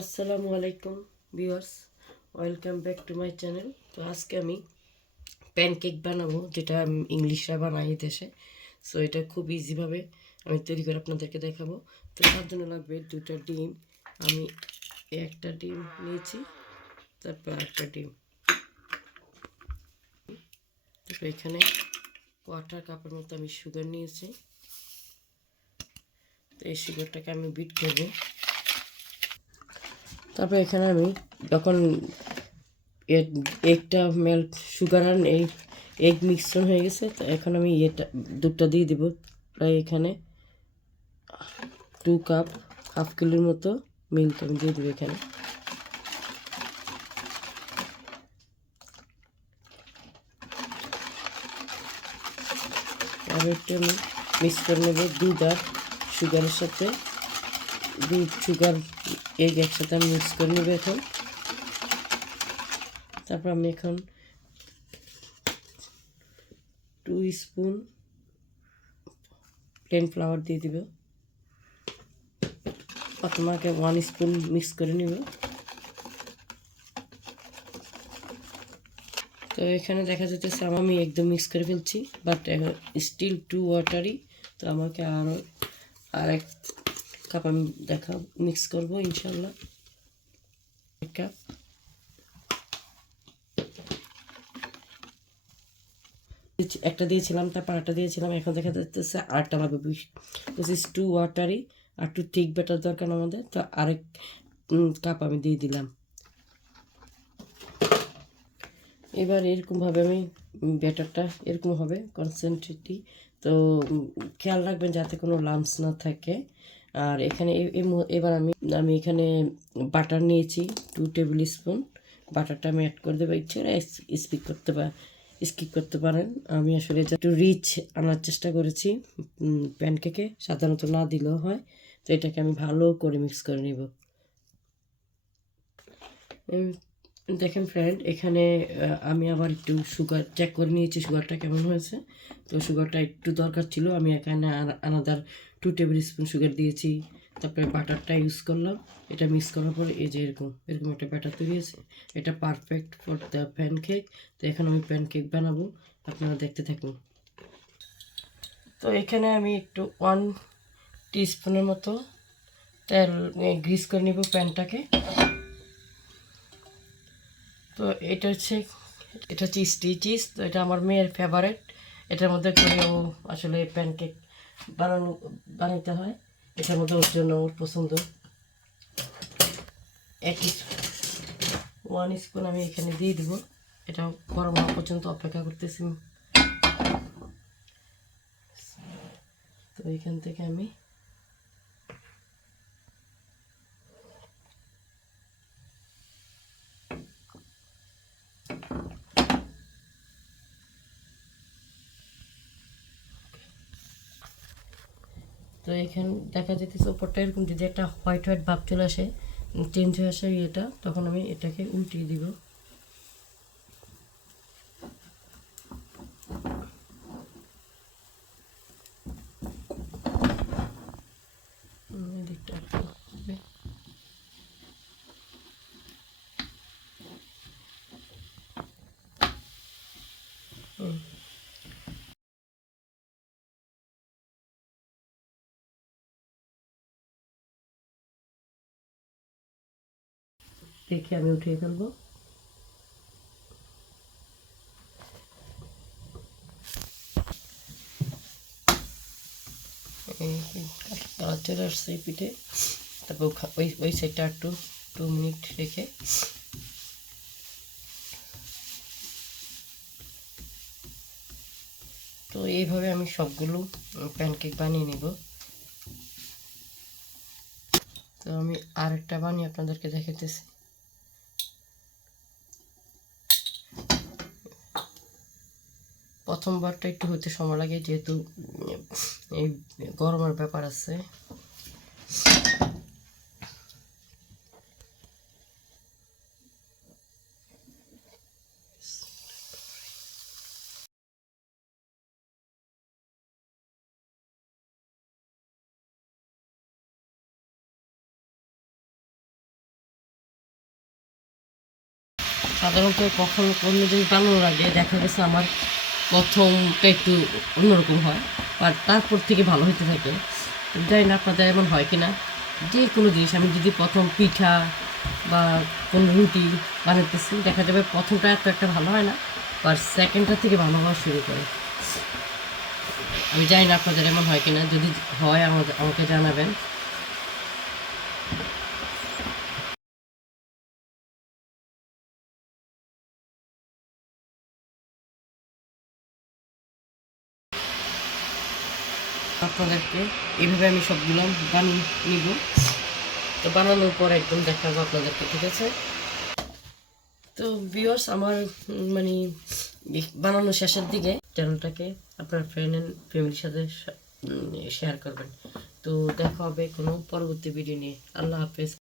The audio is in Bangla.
আসসালামু আলাইকুম viewers, welcome back to my channel. তো আজকে আমি প্যানকেক বানাবো, যেটা ইংলিশরা বানাই দেশে। সো এটা খুব ইজিভাবে আমি তৈরি করে আপনাদেরকে দেখাবো। তো তার জন্য লাগবে দুটা ডিম। আমি একটা ডিম নিয়েছি, তারপর একটা ডিম, তারপর এখানে কোয়ার্টার কাপের মতো আমি সুগার নিয়েছি। তো এই সুগারটাকে আমি বিট করবো। তারপর এখানে আমি যখন এগটা মেল্ট, সুগার আর এই এগ মিক্সচার হয়ে গেছে, তো এখন আমি দুধটা দিয়ে দিব। প্রায় এখানে 2 কাপ, হাফ কিলোর মতো মিল্ক আমি দিয়ে দেবো এখানে। আর একটু আমি মিক্স করে নেব দুধ আর সুগারের সাথে। দুধ, সুগার, এগ একসাথে আমি মিক্স করে নেব এখন। তারপর আমি এখন 2 স্পুন প্লেন ফ্লাওয়ার দিয়ে দিব, প্রথমে 1 স্পুন মিক্স করে নিব। তো এখানে দেখা যাচ্ছে আমি একদম মিক্স করে ফেলছি, বাট স্টিল টু ওয়াটারি। তো আমাকে আর 1 কাপ আমি মিক্স করবো ইনশাল্লাহ। 1 কাপ একটা দিয়েছিলাম, তারপর আরেকটা দিয়েছিলাম, এখন দেখা যাচ্ছে আরেকটা লাগবে। দিস ইজ টু ওয়াটারি, আর একটু থিক ব্যাটার দরকার আমাদের। তো আরেক কাপ আমি দিয়ে দিলাম। এবার এরকমভাবে আমি ব্যাটারটা এরকম হবে কনসেন্ট্রেটলি। তো খেয়াল রাখবেন যাতে কোনো লাম্পস না থাকে। আর এখানে এবার আমি এখানে বাটার নিয়েছি 2 টেবিল স্পুন। বাটারটা আমি অ্যাড করে দেবো। ইচ্ছে স্কিপ করতে পারেন। আমি আসলে একটু রিচ আনার চেষ্টা করেছি প্যানকেকে, সাধারণত না দিলেও হয়। তো এটাকে আমি ভালো করে মিক্স করে নিব। দেখেন ফ্রেন্ড, এখানে আমি আবার একটু সুগার চেক করে নিয়েছি, সুগারটা কেমন হয়েছে। তো সুগারটা একটু দরকার ছিল, আমি এখানে আনাদার 2 টেবিল স্পুন সুগার দিয়েছি। তারপরে বাটারটা ইউজ করলাম। এটা মিক্স করার পরে এই যে এরকম এরকম একটা ব্যাটার তৈরি হয়েছে। এটা পারফেক্ট ফর দ্য প্যানকেক। তো এখন আমি প্যানকেক বানাবো, আপনারা দেখতে থাকুন। তো এখানে আমি একটু 1 টিস্পুনের মতো তেল গ্রিস করে নিব প্যানটাকে। তো এটা হচ্ছে স্টিচিস। তো এটা আমার মেয়ের ফেভারেট। এটার মধ্যে করে ও আসলে প্যানকেক বানাইতে হয়। এটার মধ্যে ওর জন্য ওর পছন্দ। 1 স্পুন আমি এখানে দিয়ে দিব। এটা গরম হওয়া পর্যন্ত অপেক্ষা করতেছি। তো এখান থেকে আমি তো এখানে দেখা যেতেছে উপরটা এরকম যদি একটা হোয়াইট হোয়াইট ভাব চলে আসে, চেঞ্জ হয়ে আসে এটা, তখন আমি এটাকে উল্টিয়ে দিব। এদিকটা দেখে আমি উঠিয়ে ফেলবো। কালার চলে আসছে এই পিঠে। তারপর ওই সাইডটা একটু 2 মিনিট রেখে তো এইভাবে আমি সবগুলো প্যানকেক বানিয়ে নেব। তো আমি আরেকটা বানিয়ে আপনাদেরকে দেখাতেছি। প্রথমবারটা একটু হতে সময় লাগে, যেহেতু এই গরমের ব্যাপার আছে। সাধারণত কখনো কোনো জিনিস বানানোর আগে দেখা গেছে আমার প্রথমটা একটু অন্যরকম হয়, আর তারপর থেকে ভালো হতে থাকে। জানি না আপনাদের এমন হয় কি না, যে কোনো জিনিস আমি যদি প্রথম পিঠা বা কোনো রুটি বানাতেছি, দেখা যাবে প্রথমটা এত একটা ভালো হয় না, আর সেকেন্ডটা থেকে ভালো হওয়া শুরু করে। আমি জানি না আপনাদের এমন হয় কিনা, যদি হয় আমাকে জানাবেন। আপনাদেরকে এইভাবে আমি সবগুলো বানিয়ে নিব। তো বানানোর পর একদম দেখাবো আপনাদেরকে, ঠিক আছে? তো ভিউয়ার্স, আমার মানে বানানো শেষের দিকে চ্যানেলটাকে আপনার ফ্রেন্ড অ্যান্ড ফ্যামিলির সাথে শেয়ার করবেন। তো দেখা হবে কোনো পরবর্তী ভিডিও নিয়ে। আল্লাহ হাফেজ।